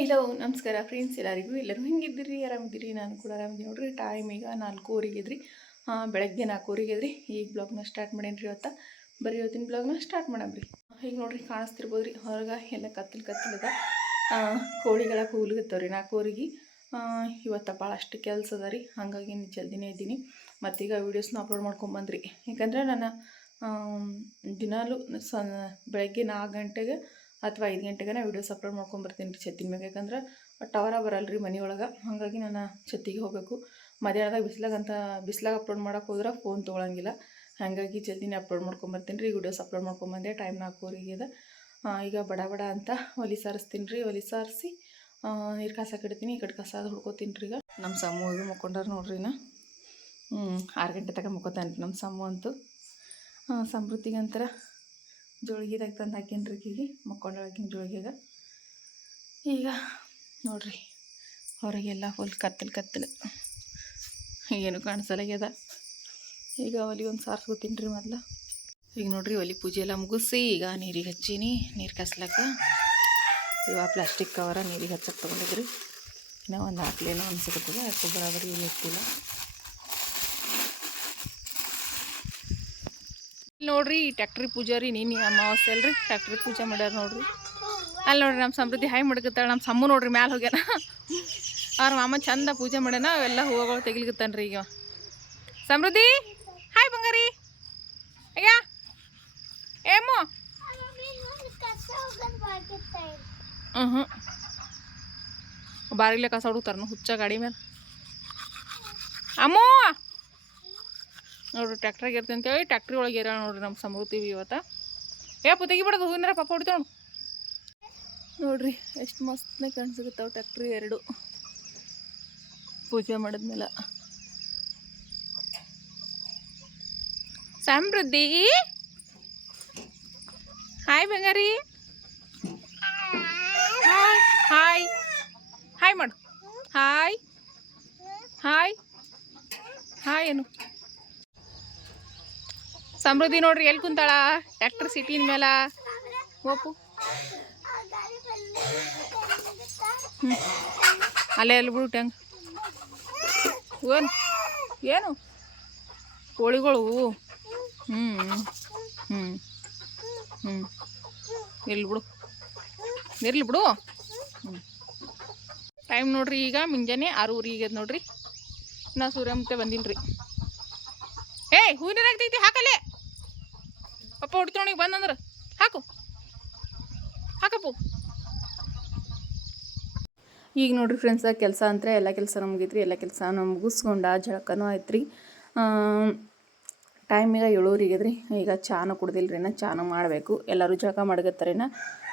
Hello ನಮಸ್ಕಾರ. Friends ಎಲ್ಲರಿಗೂ ಎಲ್ಲರೂ ಹೆಂಗಿದ್ದೀರಿ? ಆರಾಮಿದ್ದೀರಿ? ನಾನು ಕೂಡ ಆರಾಮಿದ್ದೀನಿ. ನೋಡ್ರಿ ಟೈಮ್ ಈಗ ನಾಲ್ಕೂವರೆಗೆ ಇದ್ರಿ ಬೆಳಗ್ಗೆ ನಾಲ್ಕೂವರೆಗೆ ಇದ್ರಿ ಈಗ ಬ್ಲಾಗ್ನ ಸ್ಟಾರ್ಟ್ ಮಾಡೇನ್ರಿ ಇವತ್ತು? ಬರೀ ಇವತ್ತಿನ ಬ್ಲಾಗ್ನ ಸ್ಟಾರ್ಟ್ ಮಾಡಮ್ರಿ. ಈಗ ನೋಡ್ರಿ ಕಾಣಿಸ್ತಿರ್ಬೋದು ರೀ ಹೊರಗೆ ಎಲ್ಲ ಕತ್ತಲು ಕತ್ತಲದ ಕೋಳಿಗಳ ಕೂಲ್ಗತ್ತವ್ರಿ ನಾಲ್ಕೂವರೆಗೆ. ಇವತ್ತು ಭಾಳಷ್ಟು ಕೆಲಸ ಅದ ರೀ. ಹಾಗಾಗಿ ಜಲ್ದಿನೇ ಇದ್ದೀನಿ. ಮತ್ತೀಗ ವೀಡಿಯೋಸ್ನ ಅಪ್ಲೋಡ್ ಮಾಡ್ಕೊಂಬಂದ್ರಿ. ಯಾಕಂದರೆ ನಾನು ದಿನಾಲು ಸ, ಬೆಳಗ್ಗೆ ನಾಲ್ಕು ಗಂಟೆಗೆ ಅಥವಾ ಐದು ಗಂಟೆಗೆ ವೀಡಿಯೋಸ್ ಅಪ್ಲೋಡ್ ಮಾಡ್ಕೊಂಬರ್ತೀನಿ ರೀ ಛತ್ತಿನ ಮ್ಯಾಗ. ಯಾಕಂದ್ರೆ ಟವರ ಬರಲ್ಲ ರೀ ಮನೆ ಒಳಗೆ. ಹಾಗಾಗಿ ನಾನು ಛತ್ತಿಗೆ ಹೋಗಬೇಕು. ಮಧ್ಯಾಹ್ನದಾಗ ಬಿಸಿಲಾಗಂತ ಬಿಸಿಲಾಗ ಅಪ್ಲೋಡ್ ಮಾಡೋಕೆ ಹೋದ್ರೆ ಫೋನ್ ತೊಗೊಳಂಗಿಲ್ಲ. ಹಾಗಾಗಿ ಜಲ್ದಿನೇ ಅಪ್ಲೋಡ್ ಮಾಡ್ಕೊಂಬರ್ತೀನಿ ರೀ ವೀಡಿಯೋಸ್ ಅಪ್ಲೋಡ್ ಮಾಡ್ಕೊಂಬಂದೆ ಟೈಮ್ ನಾಲ್ಕೂವರೆಗೆ ಇದೆ ಈಗ ಬಡ ಬಡ ಅಂತ ಒಲಿ ಸಾರಿಸ್ತೀನಿ ರೀ, ಒಲಿ ಸಾರಿಸಿ ನೀರು ಕಾಸಕ್ಕೆ ಇಡ್ತೀನಿ ಈ ಕಡೆ ಕಸ ಅದು ಹುಡ್ಕೋತೀನಿ ರೀ ಈಗ. ನಮ್ಮ ಸಮ್ಮು ಇದು ಮುಕ್ಕೊಂಡಾರ ನೋಡ್ರಿ ನಾ ಹ್ಞೂ ಆರು ಗಂಟೆ ತನಕ ರೀ ನಮ್ಮ ಸಮ್ಮು ಅಂತೂ. ಸಮೃದ್ಧಿಗಂತರ ಜೋಳಿಗೆದಾಗ ತಂದು ಹಾಕೀನಿ ರೀ ಮಕ್ಕೊಂಡಾಕಿನ ಜೋಳಿಗೆಗ ಈಗ ನೋಡ್ರಿ ಹೊರಗೆಲ್ಲ ಫುಲ್ ಕತ್ತಲು ಕತ್ತಲು ಏನು ಕಾಣಿಸಲಾಗ್ಯದ? ಈಗ ಒಲಿ ಒಂದು ಸಾರಿಸ್ಕೊತೀನಿ ರೀ ಮೊದ್ಲು. ಈಗ ನೋಡ್ರಿ, ಒಲಿ ಪೂಜೆ ಎಲ್ಲ ಮುಗಿಸಿ, ಈಗ ನೀರಿಗೆ ಹಚ್ಚೀನಿ. ನೀರು ಕಸ್ಲಕ್ಕ. ಇವಾಗ ಪ್ಲಾಸ್ಟಿಕ್ ಕವರ ನೀರಿಗೆ ಹಚ್ಚಕ್ಕೆ ತೊಗೊಂಡಿದ್ರಿ. ಇನ್ನೂ ಒಂದು ಹಾಕ್ಲೇನೋ ಅನ್ಸಕತ್ತದ ಯಾಕೋ ಬರಾಬರಿ ಇಲ್ಲಿ ನೋಡ್ರಿ, ಈ ಟ್ಯಾಕ್ಟ್ರಿ ಪೂಜಾರಿ ನೀನು ಅಮಾವಾಸ್ಯೆ ಅಲ್ರಿ, ಟ್ಯಾಕ್ಟ್ರಿ ಪೂಜೆ ಮಾಡ್ಯಾರ ನೋಡ್ರಿ. ಅಲ್ಲಿ ನೋಡ್ರಿ ನಮ್ಮ ಸಮೃದ್ಧಿ ಹಾಯ್ ಮಡ್ಕತ್ತಾಳ ನಮ್ಮ ಸಮ್ಮು ನೋಡ್ರಿ ಮ್ಯಾಲೆ ಹೋಗ್ಯಾನ. ಅವ್ರ ಮಾಮ ಚಂದ ಪೂಜೆ ಮಾಡ್ಯಾನ, ಅವೆಲ್ಲ ಹೂವುಗಳು ತೆಗಿಲಿಕತ್ತಾನ್ರಿ ಈಗ ಸಮೃದ್ಧಿ, ಹಾಯ್ ಬಂಗಾರಿ. ಅಯ್ಯ ಏಮು ಹ್ಞೂ ಹ್ಞೂ ಬಾರಿಲೆ ಕಸ ಹುಡುಕ್ತಾರ ಹುಚ್ಚ ಗಾಡಿ ಮೇಲೆ ಅಮ್ಮೋ. ನೋಡ್ರಿ ಟ್ಯಾಕ್ಟ್ರಾಗ ಇರ್ತೀನಿ ಅಂತೇಳಿ ಟ್ಯಾಕ್ಟ್ರಿ ಒಳಗೆ ಇರೋ ನೋಡ್ರಿ ನಮ್ಮ ಸಮೃದ್ಧಿ ಇವತ್ತು. ಏ ತೆಗಿ ಬಿಡೋದು, ಹೂವಿನ ಪಾಪ ಹೊಡಿತೇವೆ ನೋಡ್ರಿ, ಎಷ್ಟು ಮಸ್ತ್ನೇ ಕಾಣಿಸುತ್ತಾವ ಟ್ಯಾಕ್ಟ್ರಿ ಎರಡು. ಪೂಜೆ ಮಾಡಿದ್ಮೇಲೆ. ಸಮೃದ್ಧಿ! ಹಾಯ್ ಬಂಗಾರಿ. ಹಾಯ್ ಹಾಯ್ ಮಾಡು. ಹಾಯ್ ಹಾಯ್ ಹಾಯ್ ಏನು? ಸಮೃದ್ಧಿ ನೋಡ್ರಿ ಎಲ್ಲಿ ಕುಂತಾಳ? ಟ್ಯಾಕ್ಟರ್ ಸಿಟಿನ ಮೇಲ. ಓಪು ಹ್ಞೂ ಅಲ್ಲೇ ಎಲ್ಲಿ ಬಿಡು ಟ್ಯಾಂಗ್ ಏನು? ಏನು? ಕೋಳಿಗಳು. ಹ್ಞೂ ಹ್ಞೂ ಹ್ಞೂ ಎಲ್ಲಿ ಬಿಡು. ಇರ್ಲಿ ಬಿಡು. ಹ್ಞೂ ಟೈಮ್ ನೋಡ್ರಿ ಈಗ, ಮುಂಜಾನೆ ಆರೂವರೆ ಈಗ ನೋಡ್ರಿ. ನಾ ಸೂರ್ಯಮುಖ ಬಂದಿಲ್ಲ ರೀ ಏಯ್, ಹೂವಿನ ಹಾಕಲ್ಲೇ. ಪಪ್ಪ ಹೊಡಿತೋಣಿಗೆ ಬಂದಂದ್ರೆ ಹಾಕು. ಹಾಕಪ್ಪು. ಈಗ ನೋಡ್ರಿ ಫ್ರೆಂಡ್ಸ್ ಕೆಲಸ ಅಂದರೆ ಎಲ್ಲ ಕೆಲಸ ಮುಗಿದ್ರಿ ಎಲ್ಲ ಕೆಲಸ ಮುಗಿಸ್ಕೊಂಡ ಜಳಕನೂ ಆಯ್ತು ರೀ ಟೈಮ್ ಈಗ ಏಳೋರಿಗೆ ರೀ ಈಗ ಚಾನು ಕುಡ್ದಿಲ್ಲ ರೀ ನಾ, ಚಾನು ಮಾಡಬೇಕು. ಎಲ್ಲರೂ ಜಳಕ ಮಾಡ್ಗತ್ತಾರೇನ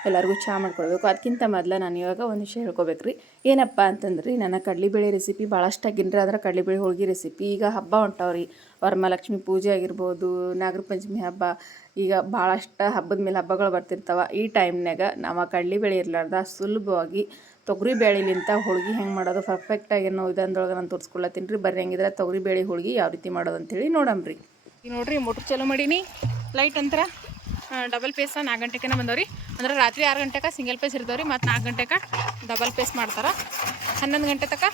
ಎಲ್ಲರಿಗೂ ಚಹಾ ಮಾಡ್ಕೊಳ್ಬೇಕು ಅದಕ್ಕಿಂತ ಮೊದಲು ನಾನು ಇವಾಗ ಒಂದು ವಿಷಯ ಹೇಳ್ಕೊಬೇಕು ರೀ ಏನಪ್ಪ ಅಂತಂದ್ರಿ, ನನ್ನ ಕಡಲೆಬೇಳೆ ರೆಸಿಪಿ ಭಾಳಷ್ಟು ಆಗಿನ್ರಿ ಅದರ ಕಡ್ಲಿಬೇಳೆ ಹೋಳಿಗೆ ರೆಸಿಪಿ ಈಗ ಹಬ್ಬ ಹೊಂಟವ್ರಿ. ವರಮಹಾಲಕ್ಷ್ಮಿ ಪೂಜೆ ಆಗಿರ್ಬೋದು ನಾಗರ ಪಂಚಮಿ ಹಬ್ಬ ಈಗ ಭಾಳಷ್ಟು ಹಬ್ಬದ ಮೇಲೆ ಹಬ್ಬಗಳು ಬರ್ತಿರ್ತಾವ. ಈ ಟೈಮ್ನಾಗ ನಾವು ಕಡಲೆಬೇಳೆ ಇರ್ಲಾರ್ದ ಸುಲಭವಾಗಿ ತೊಗರಿ ಬೇಳೆಲಿಂತ ಹೋಳ್ಗೆ ಹೆಂಗೆ ಮಾಡೋದು ಪರ್ಫೆಕ್ಟಾಗಿ ಅನ್ನೋ ಇದಂದೊಳಗೆ ನಾನು ತೋರಿಸ್ಕೊಳ್ಳತ್ತೀನಿ ರೀ. ಬರ್ರಿ ಹೆಂಗಿದ್ರೆ ತೊಗರಿ ಬೇಳೆ ಹೋಳ್ಗೆ ಯಾವ ರೀತಿ ಮಾಡೋದು ಅಂತೇಳಿ ನೋಡಮ್ರಿ ಈಗ ನೋಡ್ರಿ ಮೋಟ್ರ್ ಚಲೋ ಮಾಡೀನಿ. ಲೈಟ್ ಅಂತರ ಡಬಲ್ ಪೇಸ ನಾಲ್ಕು ಗಂಟೆಗೆ ಬಂದವ್ರಿ. ಅಂದ್ರೆ ರಾತ್ರಿ ಆರು ಗಂಟೆಗೆ ಸಿಂಗಲ್ ಪೇಸ್ ಇರ್ತಾವ್ರಿ ಮತ್ತು ನಾಲ್ಕು ಗಂಟೆಗೆ ಡಬಲ್ ಪೇಸ್ ಮಾಡ್ತಾರೆ. ಹನ್ನೊಂದು ಗಂಟೆ ತನಕ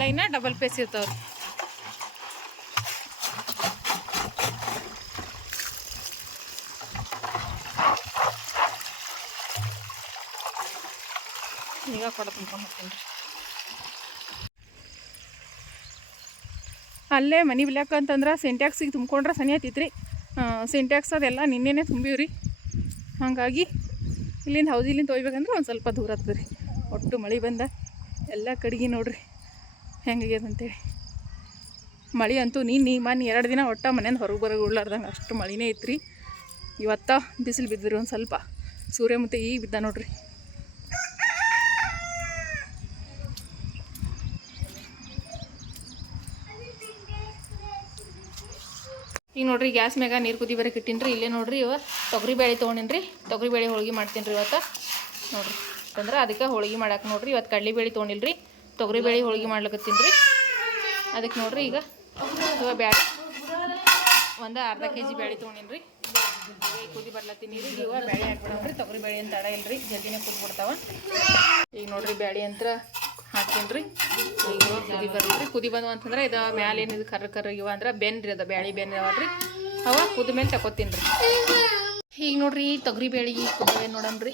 ಲೈನ ಡಬಲ್ ಪೇಸ್ ಇರ್ತಾವ್ರಿ. ಈಗ ಕೊಡ ತುಂಬ್ಕೊಂಡು ಅಲ್ಲೇ ಮನೆ ಬಿಲ್ಯಾಕ ಅಂತಂದ್ರೆ ಸಿಂಟ್ಯಾಕ್ಸಿಗೆ ತುಂಬ್ಕೊಂಡ್ರೆ ಸನಿ ಆತೈತ್ರಿ ಸಿಂಟ್ಯಾಕ್ಸ್ ಅದೆಲ್ಲ ನಿನ್ನೆನೇ ತುಂಬಿವ್ರಿ. ಹಾಗಾಗಿ ಇಲ್ಲಿಂದ ಹೌದಿಲ್ಲಿಂದ ಒಯ್ಬೇಕಂದ್ರೆ ಒಂದು ಸ್ವಲ್ಪ ದೂರ ಆಗ್ತದೆ ರೀ ಒಟ್ಟು ಮಳೆ ಬಂದ ಎಲ್ಲ ಕಡಿಗೆ ನೋಡ್ರಿ ಹೆಂಗಾಗ್ಯದ ಅಂತೇಳಿ. ಮಳೆ ಅಂತೂ ನೀನು ಮನೆ ಎರಡು ದಿನ ಒಟ್ಟ ಮನೆಯಿಂದ ಹೊರಗೆ ಬರೋ ಉಳ್ಳಾರ್ದಂಗೆ ಅಷ್ಟು ಮಳೆನೇ ಐತ್ರಿ. ಇವತ್ತ ಬಿಸಿಲು ಬಿದ್ದಿರಿ ಒಂದು ಸ್ವಲ್ಪ. ಸೂರ್ಯ ಮತ್ತೆ ಈಗ ಬಿದ್ದ ನೋಡ್ರಿ. ನೋಡ್ರಿ ಗ್ಯಾಸ್ ಮ್ಯಾಗ ನೀರು ಕುದಿ ಬರಕ್ಕೆ ಇಟ್ಟಿನ್ರಿ, ಇಲ್ಲೇ ನೋಡ್ರಿ ಇವ ತೊಗರಿ ಬೇಳೆ ತೊಗೊಂಡಿನಿ ರೀ ತೊಗರಿ ಬೇಳೆ ಹೋಳಿಗೆ ಮಾಡ್ತೀನಿ ರೀ ಇವತ್ತು. ನೋಡ್ರಿ ಅಂದ್ರೆ ಅದಕ್ಕೆ ಹೋಳಿಗೆ ಮಾಡಕ್ಕೆ ನೋಡ್ರಿ ಇವತ್ತು ಕಡ್ಲೆ ಬೇಳೆ ತೊಗೊಂಡಿಲ್ಲ ರೀ ತೊಗರಿ ಬೇಳೆ ಹೋಳಿಗೆ ಮಾಡ್ಲಕತ್ತೀನಿ ರೀ ಅದಕ್ಕೆ ನೋಡ್ರಿ ಈಗ ಇವಾಗ ಬ್ಯಾಳೆ ಒಂದು ಅರ್ಧ ಕೆ ಜಿ ಬೇಳೆ ತೊಗೊಂಡಿನಿ ರೀ ಕುದಿ ಬರ್ಲತ್ತೀನಿ ರೀ ಇವ ಬೇಳೆ ಹಾಕ್ಬಿಡೋಣ್ರಿ ತೊಗರಿ ಬೇಳೆ ಅಂತ ತಡ ಇಲ್ರಿ, ಜಲ್ದಿನೇ ಕುದ್ಬಿಡ್ತಾವ ಈಗ ನೋಡ್ರಿ ಬ್ಯಾಳಿ ಅಂತ ಹಾಕೇನ್ರಿ? ಈಗ ಕುದಿ ಬರ್ರಿ ಕುದಿ ಬಂದವು ಅಂತಂದ್ರೆ ಇದು ಮ್ಯಾಲೆ ಇದು ಕರ್ರ ಕರ್ರ ಇವ ಅಂದ್ರೆ ಬೆನ್ರಿ ಅದ ಬ್ಯಾಳಿ ಬೆನ್ ಅವಲ್ರಿ ಅವ ಕುದ ಮೇಲೆ ತಗೋತೀನಿ ರೀ. ಈಗ ನೋಡ್ರಿ ತೊಗರಿ ಬೇಳಿ ಕುದವೆ ನೋಡನ್ರಿ.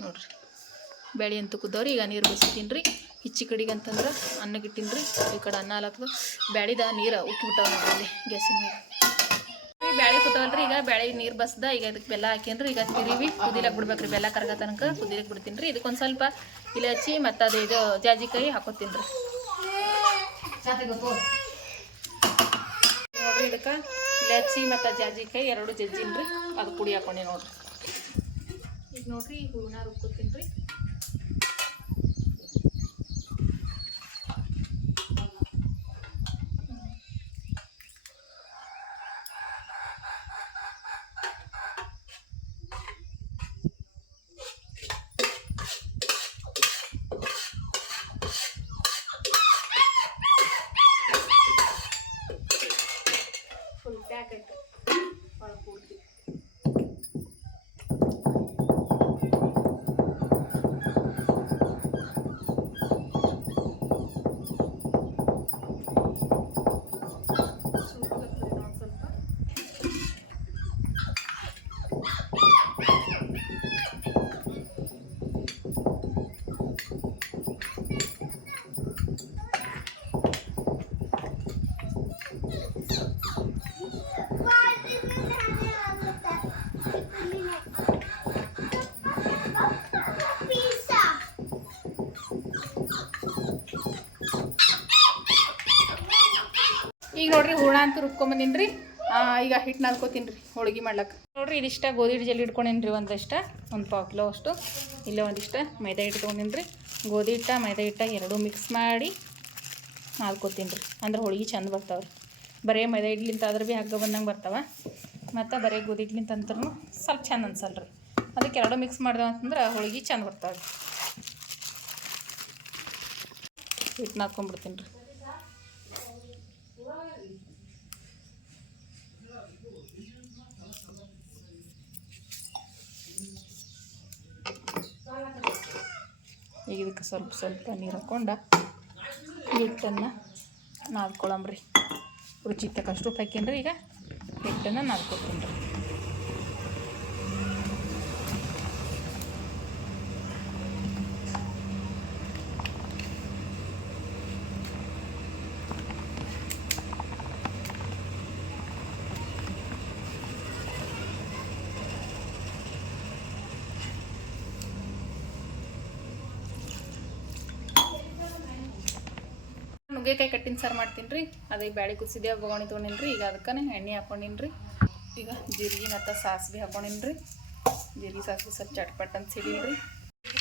ನೋಡ್ರಿ ಬ್ಯಾಳಿ ಅಂತ ಕುದ್ದವ್ರಿ ಈಗ ನೀರು ಬಸಿತೀನಿ ರೀ ಹಿಚ್ಚಿ ಕಡೆಗೆ ಅಂತಂದ್ರೆ ಅನ್ನಕ್ಕೆ ಇಟ್ಟಿನಿ ರೀ ಈ ಕಡೆ ಅನ್ನ ಹಾಕ್ದು ಬ್ಯಾಳಿದ ನೀರು ಉಕ್ಕಿಬಿಟ್ಟಾವ ನೋಡ್ರಿ ಅಲ್ಲಿ ಗ್ಯಾಸಿನ ಮೇಲೆ ಬ್ಯಾಳಿ ಕುತ್ತವಲ್ರಿ ಈಗ ಬ್ಯಾಳಿ ನೀರು ಬಸ್ದ, ಈಗ ಇದಕ್ಕೆ ಬೆಲ್ಲ ಹಾಕೇನ್ರಿ, ಈಗ ತಿರಿವಿ, ಕುದಿಲಕ್ ಬಿಡ್ಬೇಕ್ರಿ ಬೆಲ್ಲ ಕರ್ಗ ತನಕ ಕುದಿಲಕ್ ಬಿಡ್ತೀನಿ ರೀ ಇದಕ್ಕೊಂದು ಸ್ವಲ್ಪ ಇಲಾಚಿ ಮತ್ತು ಅದು ಇದು ಜಾಜಿಕಾಯಿ ಹಾಕೋತೀನಿ ರೀ ನೋಡ್ರಿ ಇದಕ್ಕೆ ಇಲಾಚಿ ಮತ್ತು ಜಾಜಿಕಾಯಿ ಎರಡು ಜಜ್ಜಿನ್ರಿ, ಅದು ಪುಡಿ ಹಾಕೊಂಡಿ ನೋಡ್ರಿ. ಈಗ ನೋಡ್ರಿ ಹೂವಿನ ರುಬ್ಕೋತೀನಿ ರೀ ಹೂರ್ಣ ಅಂತ ರುಬ್ಕೊಂಬಂದಿನಿ ರೀ ಈಗ ಹಿಟ್ಟು ನಾದ್ಕೋತೀನಿ ರೀ ಹೋಳಿಗೆ ಮಾಡ್ಲಕ್ಕೆ. ನೋಡ್ರಿ ಇದಿಷ್ಟ ಗೋಧಿ ಹಿಟ್ಟು ಜಲ್ಲಿ ಇಟ್ಕೊಂಡೇನಿ ರೀ ಒಂದಷ್ಟ, ಒಂದು ಪಾವು ಕಿಲೋ ಅಷ್ಟು. ಇಲ್ಲೇ ಒಂದಿಷ್ಟ ಮೈದಾ ಹಿಟ್ಟು ತೊಗೊಂಡಿನ್ರಿ ಗೋಧಿ ಹಿಟ್ಟ, ಮೈದಾ ಹಿಟ್ಟ ಎರಡೂ ಮಿಕ್ಸ್ ಮಾಡಿ ನಾದ್ಕೋತೀನಿ ರೀ ಅಂದ್ರೆ ಹೋಳಿಗೆ ಚಂದ ಬರ್ತಾವೆ ರೀ ಬರೀ ಮೈದಾ ಹಿಡ್ಲಿಂತ ಆದ್ರೆ ಭೀ ಹಗ್ಗ ಬಂದಂಗೆ ಬರ್ತಾವೆ. ಮತ್ತು ಬರೀ ಗೋಧಿ ಹಿಡ್ಲಿಂತ ಅಂದ್ರೂ ಸ್ವಲ್ಪ ಚೆಂದ ಅನ್ಸಲ್ಲ ರೀ ಅದಕ್ಕೆ ಎರಡೂ ಮಿಕ್ಸ್ ಮಾಡ್ದೇವೆ ಅಂತಂದ್ರೆ ಹೋಳಿಗೆ ಚಂದ ಬರ್ತಾವೆ ಹಿಟ್ಟು ನಾದ್ಕೊಂಡ್ಬಿಡ್ತೀನಿ ರೀ ಈಗ ಇದಕ್ಕೆ ಸ್ವಲ್ಪ ಸ್ವಲ್ಪ ನೀರು ಹಾಕ್ಕೊಂಡು ಹಿಟ್ಟನ್ನು ನಾದ್ಕೊಳಂಬ್ರಿ. ರುಚಿ ತಕ್ಕಷ್ಟು ಹಾಕೀನಿ ಈಗ ಹಿಟ್ಟನ್ನು ನಾದ್ಕೊತೀನಿ ರೀ ನುಗ್ಗೆಕಾಯಿ ಕಟ್ಟಿನ ಸಾರು ಮಾಡ್ತೀನಿ ರೀ ಅದೇ ಬ್ಯಾಳಿ ಕುಸಿದೆ ಬೊಗಣಿ ತೊಗೊಂಡಿನಿ ರೀ ಈಗ ಅದಕ್ಕೆ ಎಣ್ಣೆ ಹಾಕೊಂಡಿನಿ ರೀ ಈಗ ಜೀರಿಗೆ ಮತ್ತು ಸಾಸಿವೆ ಹಾಕೊಂಡಿನಿ ರೀ ಜೀರಿಗೆ, ಸಾಸಿವೆ ಸ್ವಲ್ಪ ಚಟ್ಪಟ್ ಅಂತ ಸಿಡಿಲಿ ರೀ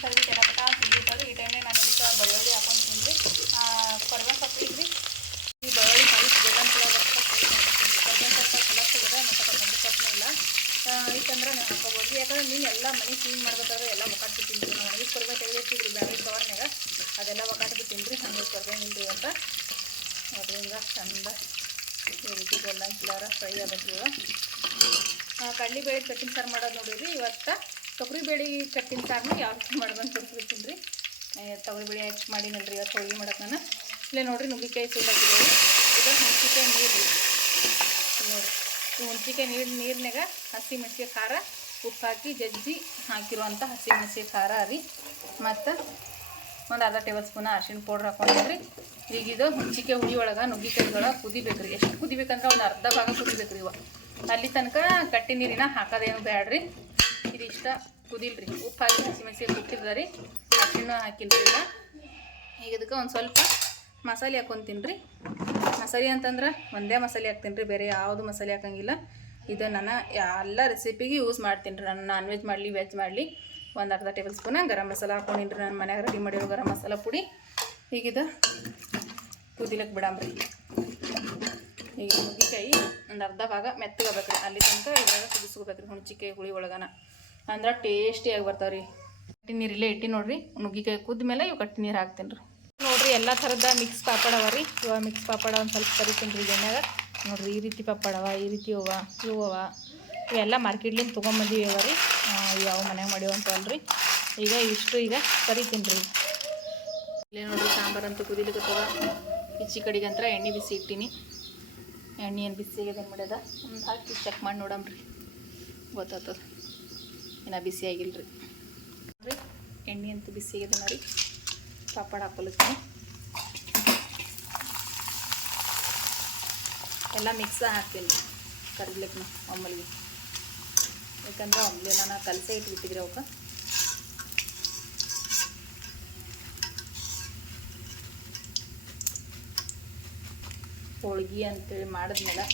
ಸ್ವಲ್ಪ ಚಟಪಟ ಸಿಡಿತಾವೆ ಈ ಟೈಮ್ನಾಗ ನಾನು ಇದಕ್ಕೆ ಬೆಳ್ಳುಳ್ಳಿ ಹಾಕೊಂತೀನಿ ರೀ ಕೊಡವೆ ಸೊಪ್ಪು ರೀ ಈ ಬೆಳ್ಳುಳ್ಳಿ ಕಾಯಿ ಸಿಗಲ್ಲ ಕೊಡವೆ ಸೊಪ್ಪು ಕಲ ಸಿಗದೆ ಮತ್ತು ಕರ್ಬೇವಿನ ಸೊಪ್ಪು ಇಲ್ಲ. ಇತ್ತಂದ್ರೆ ನಾನು ಹಾಕೋಬೋದು. ಯಾಕಂದ್ರೆ ನೀನು ಎಲ್ಲ ಮನೆ ಕ್ಲೀನ್ ಮಾಡ್ಬೇಕಾದ್ರೆ ಎಲ್ಲ ಒಕ್ಕಾಟ್ ಬಿಟ್ಟಿನಿ ರೀ ನಾವು ಒಣಗಿಸ್ ಕೊಡ್ಬೇಕು ತೆಗೆದಿರ್ತೀವಿ ಬ್ಯಾಳಿ ಕವರ್ನಾಗ ಅದೆಲ್ಲ ಒಕ್ಕಾಟ್ ತಿಂದ್ರಿ ರೀ ಹಂಗೆ ರೀ ಅಂತ. ಹಿಂಗೆ ಚಂದ ಈ ರೀತಿ ಗೋಲ್ಡನ್ ಕಲರ್ ಫ್ರೈ ಆಗಬೇಕು ಇವ ಕಡ್ಲಿ ಬೇಳೆ ಕಟ್ಟಿನ ಸಾರು ಮಾಡೋದು ನೋಡಿರಿ. ಇವತ್ತು ತೊಗರಿ ಬೇಳೆ ಕಟ್ಟಿನ ಸಾರನ್ನ ಯಾವ ರೀತಿ ಮಾಡೋದು ಅಂತ ತೋರಿಸ್ಬಿಡ್ತೀನಿ ರೀ. ತೊಗರಿ ಬೇಳೆ ಹೆಚ್ಚು ಮಾಡಿನಲ್ರಿ ಇವತ್ತು ಹೋಳಿಗೆ ಮಾಡೋಕೆ ನಾನು. ಇಲ್ಲೇ ನೋಡಿರಿ ನುಗ್ಗಿಕಾಯಿ ಸುಳ್ಳಾಗಿದ್ದೀವಿ ಇದು ಹುಣ್ಸಿಕಾಯಿ ನೀರು ನೋಡಿರಿ. ಈ ಹುಣ್ಸಿಕಾಯಿ ನೀರು ನೀರಿನಾಗ ಹಸಿ ಖಾರ, ಉಪ್ಪು ಹಾಕಿ ಜಜ್ಜಿ ಹಾಕಿರುವಂಥ ಹಸಿ ಖಾರ ರೀ. ಮತ್ತು ಒಂದು ಅರ್ಧ ಟೇಬಲ್ ಸ್ಪೂನ್ ಅರ್ಶಿನ ಪೌಡ್ರ್ ಹಾಕೊಂಡಿದ್ರಿ. ಈಗ ಇದು ಹುಂಚಿಕೆ ಹುಳಿ ಒಳಗೆ ನುಗ್ಗಿಕಾಯಿಗಳ ಕುದಿಬೇಕು ರೀ ಎಷ್ಟು ಕುದಿಬೇಕಂದ್ರೆ ಒಂದು ಅರ್ಧ ಭಾಗ ಕುದಿಬೇಕ್ರಿ ಇವ. ಅಲ್ಲಿ ತನಕ ಕಟ್ಟಿ ನೀರಿನ ಹಾಕೋದೇನು ಬೇಡ್ರಿ ಇದಿಷ್ಟ ಕುದಿಲ್ರಿ. ಉಪ್ಪು ಹಾಕಿ ಹಸಿಮೆಣಸಿಗೆ ಕುಟ್ಟಿದ ರೀ. ಅರಿಶಿಣ ಹಾಕಿಲ್ರಿ ಈಗ. ಈಗ ಇದಕ್ಕೆ ಒಂದು ಸ್ವಲ್ಪ ಮಸಾಲೆ ಹಾಕೊತೀನಿ ರೀ ಮಸಾಲೆ ಅಂತಂದ್ರೆ ಒಂದೇ ಮಸಾಲೆ ಹಾಕ್ತೀನಿ ರೀ ಬೇರೆ ಯಾವುದು ಮಸಾಲೆ ಹಾಕಂಗಿಲ್ಲ. ಇದು ನಾನು ಎಲ್ಲ ರೆಸಿಪಿಗೆ ಯೂಸ್ ಮಾಡ್ತೀನಿ ರೀ ನಾನು ನಾನ್ ವೆಜ್ ಮಾಡಲಿ ವೆಜ್ ಮಾಡಲಿ. ಒಂದು ಅರ್ಧ ಟೇಬಲ್ ಸ್ಪೂನ ಗರಂ ಮಸಾಲ ಹಾಕೊಂಡಿನ್ರಿ ನಾನು ಮನ್ಯಾಗ ರೆಡಿ ಮಾಡಿರೋ ಗರಂ ಮಸಾಲ ಪುಡಿ. ಹೀಗಿದು ಕುದಿಲಕ್ಕೆ ಬಿಡಂಬ್ರಿ. ಈಗ ನುಗ್ಗಿಕಾಯಿ ಒಂದು ಅರ್ಧ ಭಾಗ ಮೆತ್ತಗಬೇಕು ರೀ ಅಲ್ಲಿ ತನಕ ಇವಾಗ ಕುದಿಸ್ಕೋಬೇಕ್ರಿ ಹುಣ್ಚಿಕಾಯಿ ಹುಳಿ ಒಳಗನ. ಅಂದ್ರೆ ಟೇಸ್ಟಿಯಾಗಿ ಬರ್ತಾವೆ ರೀ ಕಟ್ಟಿ ಇಲ್ಲೇ ಇಟ್ಟು ನೋಡ್ರಿ, ನುಗ್ಗಿಕಾಯಿ ಕುದ್ದ ಮೇಲೆ ಇವು ಕಟ್ಟಿ ನೀರು ಹಾಕ್ತೀನಿ ರೀ ನೋಡ್ರಿ, ಎಲ್ಲ ಥರದ ಮಿಕ್ಸ್ ಪಾಪಡ ಅವ ರೀ ಇವಾಗ ಮಿಕ್ಸ್ ಪಾಪಡ ಒಂದು ಸ್ವಲ್ಪ ಕರಿತೀನಿ ರೀ ಎಣ್ಣೆಗೆ. ನೋಡ್ರಿ, ಈ ರೀತಿ ಪಾಪಡವ, ಈ ರೀತಿ ಹೂವ ಇವು ಅವ ಇವೆಲ್ಲ ಮಾರ್ಕೆಟ್ಲಿಂದ ತೊಗೊಂಬಂದಿವಿ ಅವ ರೀ. ಇವು ಯಾವ ಮನೆಗೆ ಮಾಡಿವಂತವಲ್ಲ ರೀ ಈಗ ಇಷ್ಟು ಈಗ ಕರಿತೀನಿ ರೀ. ಇಲ್ಲಿ ನೋಡ್ರಿ ಸಾಂಬಾರಂತೂ ಕುದಿಲಿಕ್ಕತ್ತದ ಈಚಿ ಕಡೆಗೆ ಅಂತ ಎಣ್ಣೆ ಬಿಸಿ ಇಟ್ಟೀನಿ. ಎಣ್ಣೆ ಏನು ಬಿಸಿ ಏನು ಮಾಡ್ಯದ? ಒಂದು ಹಾಕಿ ಚೆಕ್ ಮಾಡಿ ನೋಡಮ್ರಿ ಗೊತ್ತಾಗ್ತದ. ಇನ್ನು ಬಿಸಿ ಆಗಿಲ್ಲ ರೀ ಎಣ್ಣೆ ಅಂತ ಬಿಸಿ ಆಗ್ಯದ ನೋಡಿ ಪಾಪಡ ಹಾಕೊಲತ್ತೀನಿ. ಎಲ್ಲ ಮಿಕ್ಸ ಹಾಕ್ತೀನಿ. ರೀ ಕರಿಲಿಕ್ಕೆ ಒಮ್ಮಲಿಗೆ. ಯಾಕಂದ್ರೆ ನಾನು ಕಲಸೆ ಇಟ್ಬಿಟ್ಟಿದ್ರೆ ಅವಕ್ಕೆ ಹೋಳ್ಗಿ ಅಂತೇಳಿ ಮಾಡಿದ್ಮೇಲೆ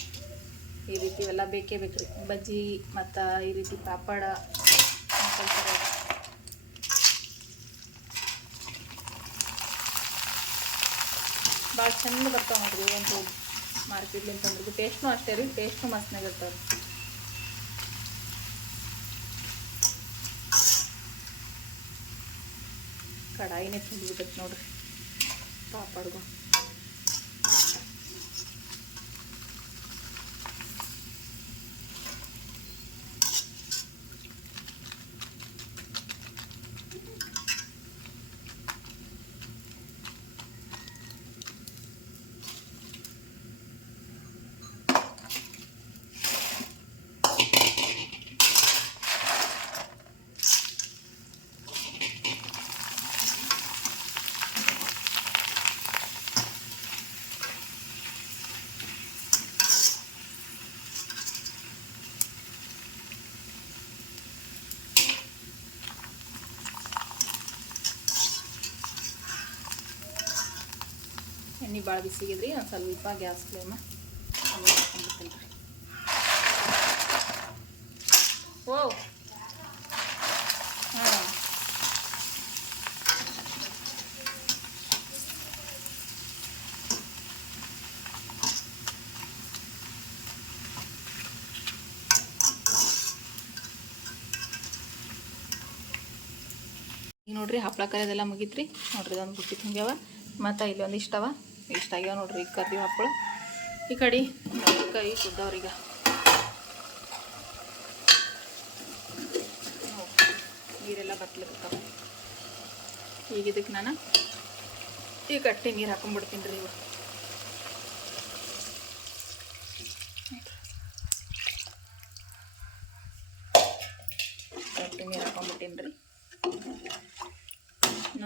ಈ ರೀತಿ ಇವೆಲ್ಲ ಬೇಕೇ ಬೇಕ್ರಿ. ಬಜ್ಜಿ ಮತ್ತು ಈ ರೀತಿ ಪಾಪಡ ಭಾಳ ಚಂದ ಬರ್ತಾವೆ ನೋಡ್ರಿ ಒಂದು ಮಾರ್ಕೆಟ್ಲಿಂದ ತಂದ್ರಿ ಟೇಸ್ಟ್ನು ಅಷ್ಟೇ ರೀ ಟೇಸ್ಟ್ನು ಮಸ್ತ್ನಾಗ ಕಡಾಯಿನೇ ತುಂಬಿಬಿಟ್ಟೈತೆ ನೋಡ್ರಿ. ಪಾಪಡ್ಗು ಎಣ್ಣೆ ಭಾಳ ಬಿಸಿಗಿದ್ರಿ ಒಂದು ಸ್ವಲ್ಪ ಗ್ಯಾಸ್ ಫ್ಲೇಮ ಓ. ನೋಡ್ರಿ ಹಪ್ಪಳ ಕರೆದೆಲ್ಲ ಮುಗಿತ್ರಿ. ನೋಡ್ರಿ ಇದೊಂದು ಬುಟ್ಟಿ ತುಂಬ್ಯಾವ. ಮತ್ತು ಇಲ್ಲಿ ಒಂದು ಇಷ್ಟವ ಇಷ್ಟ ಆಗ್ಯಾವ ನೋಡ್ರಿ ಈಗ ಕರ್ದಿ ಹಪ್ಪಳ. ಈ ಕಡೆ ಕೈ ಕುದ್ದವ್ರೀಗ ನೀರೆಲ್ಲ ಬತ್ಲಿರ್ತಾವ ಈಗ ಇದಕ್ಕೆ ನಾನು ಈ ಕಟ್ಟಿ ನೀರು ಹಾಕೊಂಡ್ಬಿಡ್ತೀನಿ ರೀ ಇವು. ಕಟ್ಟಿ ನೀರು ಹಾಕೊಂಡ್ಬಿಟ್ಟೀನಿ ರೀ.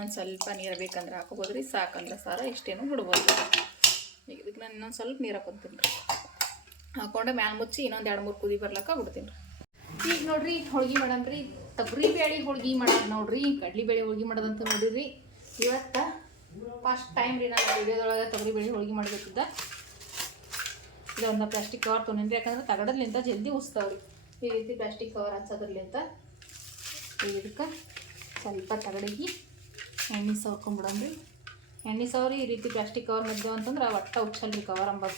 ಇನ್ನೊಂದು ಸ್ವಲ್ಪ ನೀರು ಬೇಕಂದ್ರೆ ಹಾಕೋಬೋದು ರೀ ಸಾಕಂದ್ರೆ ಸಾರ ಇಷ್ಟೇನು ಬಿಡ್ಬೋದು ಈಗ ಇದಕ್ಕೆ ನಾನು ಇನ್ನೊಂದು ಸ್ವಲ್ಪ ನೀರು ಹಾಕೊತೀನಿ ರೀ. ಹಾಕೊಂಡೆ ಮ್ಯಾಲೆ ಮುಚ್ಚಿ ಇನ್ನೊಂದು ಎರಡು ಮೂರು ಕುದಿ ಬರ್ಲಕ್ಕ ಬಿಡ್ತೀನಿ ರೀ. ಈಗ ನೋಡ್ರಿ ಹೋಳ್ಗೆ ರೀ ತೊಗರಿ ಬೇಳೆ ಹೋಳ್ಗೆ ಮಾಡೋದು ನೋಡ್ರಿ, ಕಡ್ಲಿ ಬೇಳೆ ಹೋಳ್ಗೆ ಮಾಡೋದಂತ ನೋಡಿರಿ ಇವತ್ತು ಫಸ್ಟ್ ಟೈಮ್ ರೀ ನಾನು ವಿಡಿಯೋದೊಳಗೆ ತೊಗರಿ ಬೇಳೆ ಹೋಳ್ಗೆ ಮಾಡಬೇಕಿದ್ದ. ಇದೊಂದು ಪ್ಲಾಸ್ಟಿಕ್ ಕವರ್ ತೊಗೊಂಡ್ರಿ ಯಾಕಂದ್ರೆ ತಗಡದ್ಲಿಂತ ಜಲ್ದಿ ಉಸ್ತಾವ್ರಿ. ಈ ರೀತಿ ಪ್ಲಾಸ್ಟಿಕ್ ಕವರ್ ಹಚ್ಚೋದ್ರಲಿಂತ ಇದಕ್ಕೆ ಸ್ವಲ್ಪ ತಗಡಿಗೆ ಎಣ್ಣೆ ಸವ್ರ್ಕೊಂಬಿಡಮ್ರಿ ಎಣ್ಣೆ ಸವರಿ ಈ ರೀತಿ ಪ್ಲಾಸ್ಟಿಕ್ ಕವರ್ ಮಧ್ಯ ಅಂತಂದ್ರೆ ಒಟ್ಟ ಉಚ್ಚಲ್ರಿ ಕವರ್ ಅಂಬದು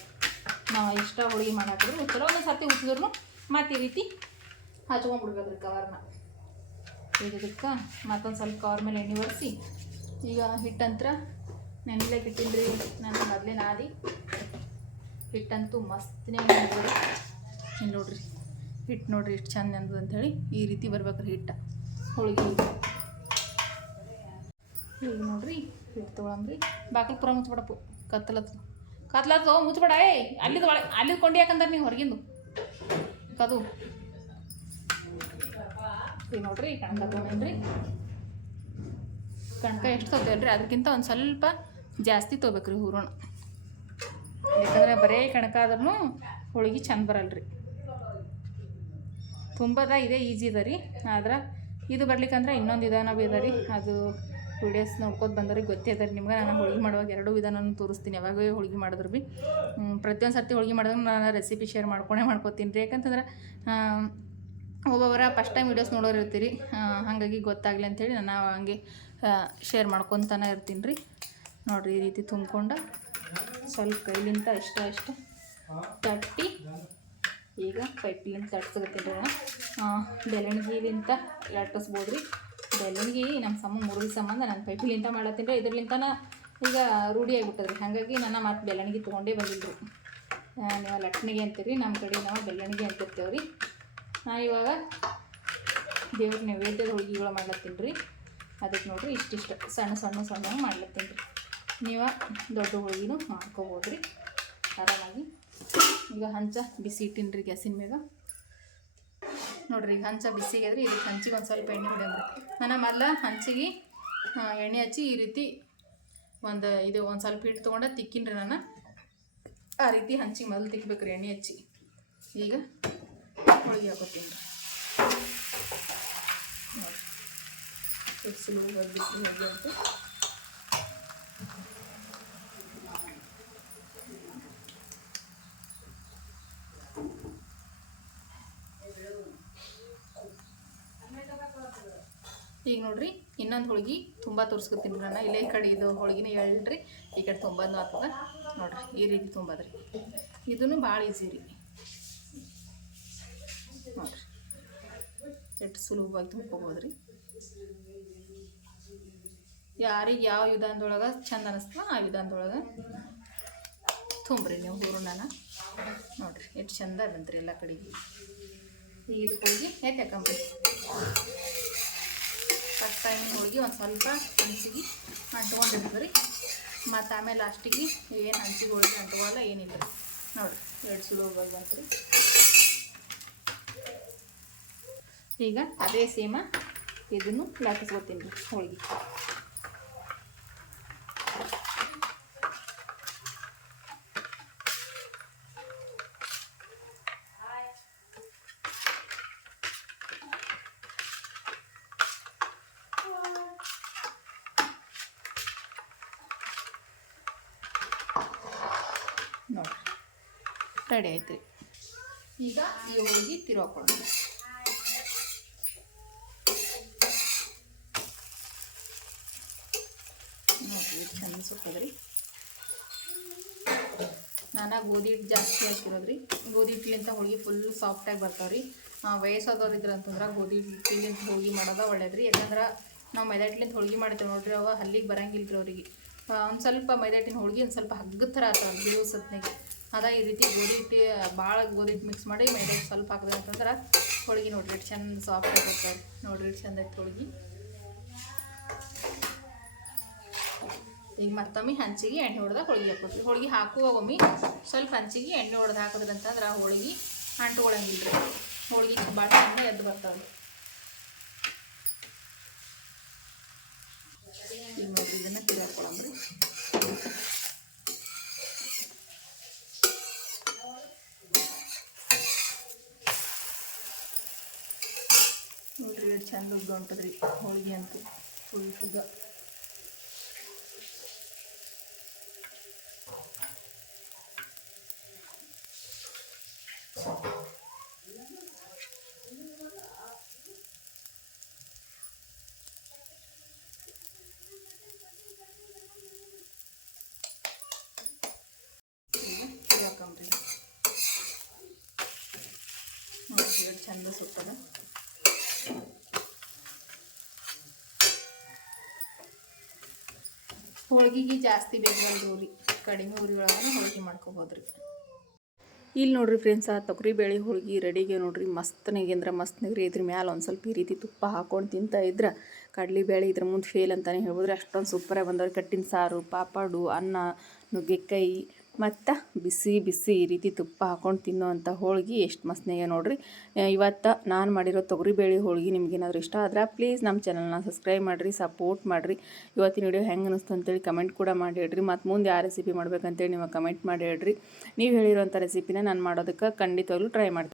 ನಾವು ಇಷ್ಟ ಹೋಳಿಗೆ ಮಾಡಾಕಿದ್ರು ಉಚ್ಚಲ ಒಂದೊಂದು ಸರ್ತಿ ಉಚ್ಚಿದ್ರು ಮತ್ತು ಈ ರೀತಿ ಹಚ್ಕೊಂಡ್ಬಿಡ್ಬೇಕ್ರಿ ಕವರ್ನ ಈಗ ಇದಕ್ಕೆ ಮತ್ತೊಂದು ಸ್ವಲ್ಪ ಕವರ್ ಮೇಲೆ ಎಣ್ಣೆ ಒರೆಸಿ, ಈಗ ಹಿಟ್ಟಂತ್ರ ನೆನೆಲಕ್ಕೆ ಇಟ್ಟಿನ್ರಿ ನಾನು ಮೊದಲೇ ನಾದಿ. ಹಿಟ್ಟಂತೂ ಮಸ್ತ್ನೇ ಇಲ್ಲಿ ನೋಡ್ರಿ. ಹಿಟ್ಟು ನೋಡ್ರಿ ಇಷ್ಟು ಚೆಂದ ನೆಂದದ ಅಂಥೇಳಿ ಈ ರೀತಿ ಬರ್ಬೇಕ್ರಿ ಹಿಟ್ಟು. ಹೋಳಿಗೆ. ಈಗ ನೋಡ್ರಿ ಹಿಟ್ಟು ತೊಗೊಳಮ್ರಿ ಬಾಕಲ್ ಪುರ ಮುಚ್ಬೇಡಪ್ಪು. ಕತ್ತಲತ್ತು ಕತ್ಲತ್ತು ಮುಚ್ಬೇಡ, ಏ, ಅಲ್ಲಿದ ಒಳಗೆ, ಅಲ್ಲಿದ ಕೊಂಡಿ ಯಾಕಂದ್ರೆ ನೀವು ಹೊರಗಿಂದು? ಕದು. ಈಗ ನೋಡ್ರಿ, ಕಣಕ ತೊಗೊಂಡ್ರಿ ಕಣಕ ಎಷ್ಟು ತೊಗೊತೇಳ್ರಿ ಅದಕ್ಕಿಂತ ಒಂದು ಸ್ವಲ್ಪ ಜಾಸ್ತಿ ತೊಗೋಬೇಕ್ರಿ ಹೂರಣ. ಯಾಕಂದ್ರೆ ಬರೇ ಕಣಕ ಆದ್ರೂ ಹೋಳಿಗೆ ಚಂದ ಬರಲ್ರಿ. ತುಂಬದ ಇದೆ, ಈಜಿ ಅದ ರೀ. ಆದ್ರೆ ಇದು ಬರ್ಲಿಕ್ಕಂದ್ರೆ ಇನ್ನೊಂದು ವಿಧಾನ ಬಿ ಅದ ರೀ. ಅದು ವಿಡಿಯೋಸ್ ನೋಡ್ಕೊತ ಬಂದವ್ರಿಗೆ ಗೊತ್ತೇ ಅದ ರೀ. ನಿಮ್ಗೆ ನಾನು ಹೋಳಿಗೆ ಮಾಡುವಾಗ ಎರಡು ವಿಧಾನ ತೋರಿಸ್ತೀನಿ. ಯಾವಾಗ ಹೋಳಿಗೆ ಮಾಡಿದ್ರು ಭೀ ಪ್ರತಿಯೊಂದು ಸರ್ತಿ ಹೋಳಿಗೆ ಮಾಡಿದಾಗ ನಾನು ರೆಸಿಪಿ ಶೇರ್ ಮಾಡ್ಕೊಂಡೇ ಮಾಡ್ಕೊತೀನಿ ರೀ. ಯಾಕಂತಂದ್ರೆ ಒಬ್ಬೊಬ್ಬರ ಫಸ್ಟ್ ಟೈಮ್ ವೀಡಿಯೋಸ್ ನೋಡೋರು ಇರ್ತೀರಿ. ಹಾಗಾಗಿ ಗೊತ್ತಾಗಲಿ ಅಂಥೇಳಿ ನಾನು ಹಂಗೆ ಶೇರ್ ಮಾಡ್ಕೊತಾನೆ ಇರ್ತೀನಿ ರೀ. ನೋಡಿರಿ ಈ ರೀತಿ ತುಂಬ್ಕೊಂಡು ಸ್ವಲ್ಪ ಕೈಲಿಂತ ಇಷ್ಟ ಇಷ್ಟ ತಟ್ಟಿ ಈಗ ಪೈಪ್ಲಿಂದ ತಟ್ಸ್ಕೊತೀನಿ ರೀ ನಾನು. ಬೆಳಣಿಗೆಲಿಂತ ಲಟ್ಟಿಸ್ಬೋದು ರೀ ಬೆಳಣಿಗೆ ನಮ್ಮ ಸಮ ಮುರುಗಿ ಸಂಬಂಧ ನಾನು ಪೈಪಿಲಿಂತ ಮಾಡತ್ತೀನಿ ಇದ್ರಲಿಂತನ ಈಗ ರೂಢಿ ಆಗಿಬಿಟ್ಟದ್ರಿ. ಹಾಗಾಗಿ ನನ್ನ ಮತ್ತು ಬೆಲ್ಲಣಿಗೆ ತೊಗೊಂಡೇ ಬಂದಿದ್ರು. ನೀವು ಲಟ್ಣಿಗೆ ಅಂತೀರಿ ನಮ್ಮ ಕಡೆ ನಾವು ಬೆಲ್ಲಣಿಗೆ ಅಂತಿರ್ತೇವೆ ರೀ ನಾ ಇವಾಗ ದೇವ್ರ ನೈವೇದ್ಯದ ಹೋಳಿಗೆಗಳು ಮಾಡ್ಲತ್ತೀನಿ ರೀ ಅದಕ್ಕೆ ನೋಡ್ರಿ ಇಷ್ಟಿಷ್ಟು ಸಣ್ಣ ಸಣ್ಣ ಸಣ್ಣ ಮಾಡ್ಲತ್ತೀನಿ ರೀ ನೀವು ದೊಡ್ಡ ಹೋಳಿಗೆನೂ ಮಾಡ್ಕೋಬೋದು ರೀ ಆರಾಮಾಗಿ. ಈಗ ಹಂಚ ಬಿಸಿ ಇಟ್ಟಿನಿ ರೀ ಗ್ಯಾಸಿನ ಮ್ಯಾಗ. ನೋಡ್ರಿ ಹಂಚ ಬಿಸಿಗೆ ಇದಕ್ಕೆ ಹಂಚಿಗೆ ಒಂದು ಸ್ವಲ್ಪ ಎಣ್ಣೆ ಹೊಡೆಯೋದು ನಾನು ಮೊದಲ ಹಂಚಿಗೆ ಎಣ್ಣೆ ಹಚ್ಚಿ ಈ ರೀತಿ ಒಂದು ಇದು ಒಂದು ಸ್ವಲ್ಪ ಹಿಟ್ಟು ತೊಗೊಂಡು ತಿಕ್ಕಿನ್ರಿ ನಾನು. ಆ ರೀತಿ ಹಂಚಿಗೆ ಮೊದಲು ತಿಕ್ಬೇಕು ರೀ ಎಣ್ಣೆ ಹಚ್ಚಿ. ಈಗ ಹೋಳಿಗೆ ಹಾಕೋತೀನಿ. ನೋಡ್ರಿ. ಬಿಟ್ಟು ಹೋಗಿ ಅಂತ. ಈಗ ನೋಡ್ರಿ, ಇನ್ನೊಂದು ಹೋಳಿಗೆ ತುಂಬ ತೋರಿಸ್ಕೊತೀನಿ ನಾನು. ಇಲ್ಲೇ ಈ ಕಡೆ ಇದು ಹೋಳಿಗೆನೇ ಹೇಳ್ರಿ, ಈ ಕಡೆ ತುಂಬನೂ ಆಗ್ತದ. ನೋಡ್ರಿ, ಈ ರೀತಿ ತುಂಬದ್ರಿ. ಇದೂ ಭಾಳ ಈಸಿ ರೀ. ನೋಡ್ರಿ, ಎಷ್ಟು ಸುಲಭವಾಗಿ ತುಂಬ್ಕೋಬೋದು ರೀ ಯಾರಿಗೆ ಯಾವ ವಿಧಾನದೊಳಗೆ ಚಂದ ಅನಿಸ್ತದ ಆ ವಿಧಾನದೊಳಗೆ ತುಂಬ್ರಿ ನೀವು ಹೂರ್ಣನ. ನೋಡಿರಿ, ಎಷ್ಟು ಚಂದ ಬಂತ್ರಿ ಎಲ್ಲ ಕಡೆಗೆ. ಈಗ ಹೋಗಿ ಎತ್ತಿ ಹಾಕಂಬ್ರಿ ಟೈಮ್ ಹೋಗಿ ಒಂದು ಸ್ವಲ್ಪ ಹಂಚಿಗೆ ರೀ ಮತ್ತು ಆಮೇಲೆ ಲಾಸ್ಟಿಗೆ ಏನು ಹಂಚಿಗೆ ಹೋಳಿಗೆ ಅಂಟ್ಕೊಳ್ಳಲ್ಲ ಏನಿಲ್ಲ. ರೀ ನೋಡಿರಿ, ಎರಡು ಸುಳು ಬಂತು ರೀ ಈಗ ಅದೇ ಸೇಮ ಇದನ್ನು ಲಟ್ಟಿಸ್ಕೊತೀನಿ ರೀ ಹೋಳಿಗೆ ನೋಡಿರಿ ರೆಡಿ ಆಯ್ತು ರೀ ಈಗ ಈ ಹೋಳಿಗೆ ತಿರುವಾಕೊಳ್ಳೋಣ ನೋಡಿರಿ ಚೆಂದ ಸುತ್ತದ್ರಿ ನಾನು ಗೋಧಿ ಹಿಟ್ಟು ಜಾಸ್ತಿ ಹಾಕಿರೋದ್ರಿ. ಗೋಧಿ ಹಿಟ್ಲಿಂತ ಹೋಳಿಗೆ ಫುಲ್ ಸಾಫ್ಟಾಗಿ ಬರ್ತಾವೆ ರೀ ವಯಸ್ಸಾದವ್ರು ಇದ್ರೆ ಅಂತಂದ್ರೆ ಗೋಧಿ ಹಿಟ್ಟಿಲಿಂತ ಹೋಳಿಗೆ ಮಾಡೋದ ಒಳ್ಳೇದ್ರಿ. ಯಾಕಂದ್ರೆ ನಾವು ಮೈದಾ ಹಿಟ್ಲಿಂದ ಹೋಳಿಗೆ ಮಾಡ್ತೇವೆ ನೋಡ್ರಿ ಅವ ಹಲ್ಲಿಗೆ ಬರಂಗಿಲ್ಲ ರೀ ಅವ್ರಿಗೆ ಒಂದು ಸ್ವಲ್ಪ ಮೈದಾ ಹಿಟ್ಟಿನ ಹೋಳಿಗೆ ಒಂದು ಸ್ವಲ್ಪ ಹಗ್ಗದ ಥರ ಆಗ್ತಾವೆ ಬೇವು ಸತ್ನಾಗೆ. ಅದ ಈ ರೀತಿ ಗೋಧಿ ಹಿಟ್ಟು ಭಾಳ ಗೋಧಿ ಹಿಟ್ಟು ಮಿಕ್ಸ್ ಮಾಡಿ ಮೈದಾ ಸ್ವಲ್ಪ ಹಾಕಿದೆ ಅಂತಂದ್ರೆ ಹೋಳಿಗೆ ನೋಡ್ರಿ ಇಟ್ಟು ಚಂದ ಸಾಫ್ಟ್ ಆಗುತ್ತೆ ನೋಡ್ರಿ ಇಟ್ಟು ಚಂದ ಐತೆ ಹೋಳಿಗೆ. ಈಗ ಮತ್ತೊಮ್ಮೆ ಹಂಚಿಗೆ ಎಣ್ಣೆ ಹೊಡೆದ ಹೋಳಿಗೆ ಹಾಕೋತೀವಿ ಹೋಳಿಗೆ ಹಾಕುವಾಗೊಮ್ಮೆ ಸ್ವಲ್ಪ ಹಂಚಿಗೆ ಎಣ್ಣೆ ಹೊಡೆದು ಹಾಕಿದ್ರೆ ಅಂತಂದ್ರೆ ಹೋಳಿಗೆ ಅಂಟ್ಕೊಳಂಗಿಲ್ಲ ರೀ ಹೋಳಿಗೆ ಭಾಳ ಚೆಂದ ಎದ್ದು ಬರ್ತಾವೆ ಈಗ ಇದನ್ನು ಎಷ್ಟು ಚಂದ ಉದ್ದು ಹೊಂಟದ್ರಿ ಹೋಳಿಗೆ ಅಂತೂ ಫುಲ್ ಫುಗ ಈಗ ತಿರ್ಗಾಕಂಬ್ರಿ ನೋಡ್ರಿ ಎಷ್ಟು ಚಂದ ಸುತ್ತದ ಹೋಳ್ಗಿಗೆ ಜಾಸ್ತಿ ಬೇಕಲ್ದು ರೀ ಕಡಿಮೆ ಉರಿ ಒಳಗೆ ಹೋಳಿಗೆ ಮಾಡ್ಕೋಬೋದು ರೀ ಇಲ್ಲಿ ನೋಡ್ರಿ ಫ್ರೆಂಡ್ಸ್ ಆ ತೊಗರಿ ಬೇಳೆ ಹೋಳ್ಗೆ ರೆಡಿಗೆ ನೋಡ್ರಿ ಮಸ್ತ್ನಾಗೆ ಅಂದ್ರೆ ಮಸ್ತ್ ನೆಗ್ರಿ. ಇದ್ರ ಮ್ಯಾಲೆ ಒಂದು ಸ್ವಲ್ಪ ಈ ರೀತಿ ತುಪ್ಪ ಹಾಕೊಂಡು ತಿಂತ ಇದ್ರೆ ಕಡಲಿ ಬೇಳೆ ಇದ್ರ ಮುಂದೆ ಫೇಲ್ ಅಂತಲೇ ಹೇಳ್ಬೋದ್ರಿ. ಅಷ್ಟೊಂದು ಸೂಪರಾಗಿ ಬಂದವ್ರಿ. ಕಟ್ಟಿನ ಸಾರು, ಪಾಪಾಡು, ಅನ್ನ, ನುಗ್ಗೆಕಾಯಿ ಮತ್ತು ಬಿಸಿ ಬಿಸಿ ಈ ರೀತಿ ತುಪ್ಪ ಹಾಕೊಂಡು ತಿನ್ನೋ ಅಂಥ ಹೋಳ್ಗೆ ಎಷ್ಟು ಮಸ್ತ್ನಾಗೆ ನೋಡಿರಿ. ಇವತ್ತು ನಾನು ಮಾಡಿರೋ ತೊಗರಿಬೇಳೆ ಹೋಳಿಗೆ ನಿಮಗೇನಾದರೂ ಇಷ್ಟ ಆದ್ರೆ ಪ್ಲೀಸ್ ನಮ್ಮ ಚಾನಲ್ನ ಸಬ್ಸ್ಕ್ರೈಬ್ ಮಾಡಿರಿ ಸಪೋರ್ಟ್ ಮಾಡಿರಿ. ಇವತ್ತಿನ ವಿಡಿಯೋ ಹೆಂಗೆ ಅನಿಸ್ತು ಅಂತೇಳಿ ಕಮೆಂಟ್ ಕೂಡ ಮಾಡಿ ಹೇಳ್ರಿ. ಮತ್ತು ಮುಂದೆ ಯಾವ ರೆಸಿಪಿ ಮಾಡ್ಬೇಕಂತೇಳಿ ನೀವು ಕಮೆಂಟ್ ಮಾಡಿ ಹೇಳ್ರಿ. ನೀವು ಹೇಳಿರೋಂಥ ರೆಸಿಪಿನ ನಾನು ಮಾಡೋದಕ್ಕೆ ಖಂಡಿತವಾಗ್ಲೂ ಟ್ರೈ ಮಾಡ್ತೀನಿ.